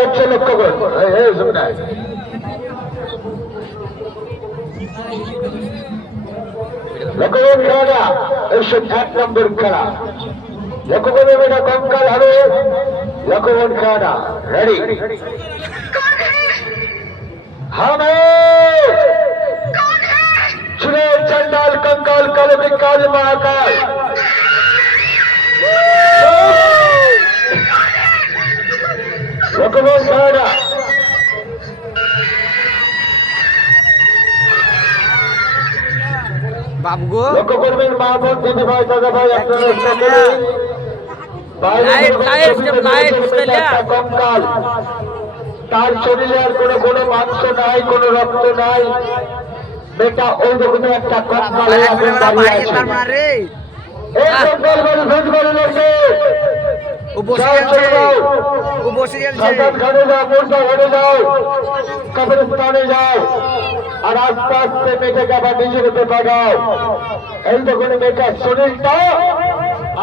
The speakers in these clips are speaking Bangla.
হচ্ছে লক্ষ্য করুন। লক্ষ্য করুন খেলাটা 101 নম্বর খেলা। লক্ষ্য করবে এটা কঙ্কাল হবে। লক্ষ্য করুন খেলাটা রেডি। हमें चुने चंडाल कंकाल काल विकाल महाकाल रकबों सारा बाबू लोक करবেন মা বোন দিদি ভাই দাদা ভাই আপনারা সকলে কঙ্কাল তার শরীরে আর কোনো মাংস নাই, কোনো রক্ত নাই, বেটা ওই রকমের একটা কঙ্কাল এখন দাঁড়িয়ে আছে। এই কঙ্কাল বড় ভোজ করে লাগছে। ও বসে যাচ্ছে, ও বসে যাচ্ছে। ঘরে যাও, মোর্চা ঘরে যাও, কবরস্থানে যাও, আর আস্তে আস্তে মেয়েটাকে আবার নিজের হাতে বাগাও। এই যখন মেয়েটার শরীরটা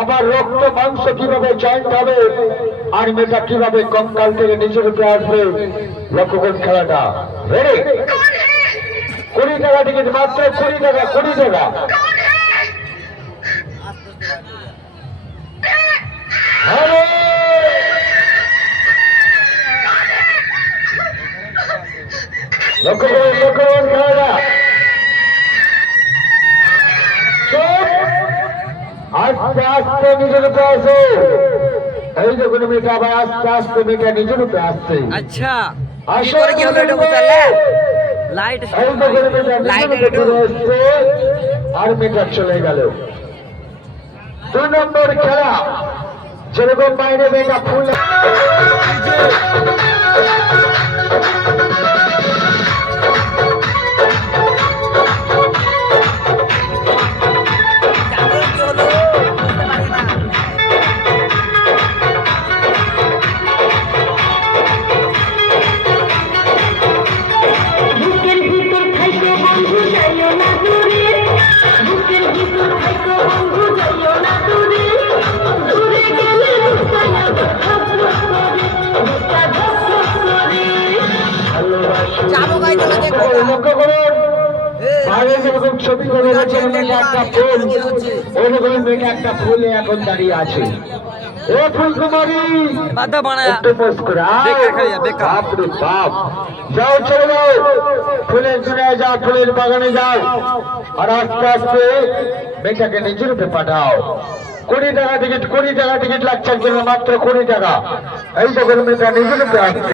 আবার রক্ত মাংস কিভাবে জয়েন্ট হবে আর মেয়েটা কিভাবে কঙ্কাল থেকে নিজের রূপে আসবে। লক্ষ্য করুন খেলাটা রেডি। 20 টাকা টিকিট, মাত্র 20 টাকা, 20 টাকা। লক্ষ্য করুন খেলাটা। আস্তে আস্তে নিজের রূপে আসে। এই যখন মেয়েটা আবার আস্তে আস্তে মেয়েটা নিজের রূপে আসছে। আচ্ছা আসলে কি হলো এটা বুঝলে? লাইট আর মেয়েটা চলে গেল। 2 নম্বর খেলা যেরকম বাইরে মেয়েটা ফুল লক্ষ্য করুন বাইরে যেরকম ছবি করে গেছে একটা ফুল, ওই রকম মেয়েটা একটা ফুলে এখন দাঁড়িয়ে আছে। এ ফুলকুমারী একটু পোস্ট করে বাপরে বাপ। যাও চলে যাও, ফুলের জুড়ে যাও, ফুলের বাগানে যাও, আর আস্তে আস্তে মেয়েটাকে নিজের রূপে পাঠাও। 20 টাকা টিকিট, 20 টাকা টিকিট লাগছে একজনের, মাত্র 20 টাকা। এই যখন মেয়েটা নিজের রূপে আসছে।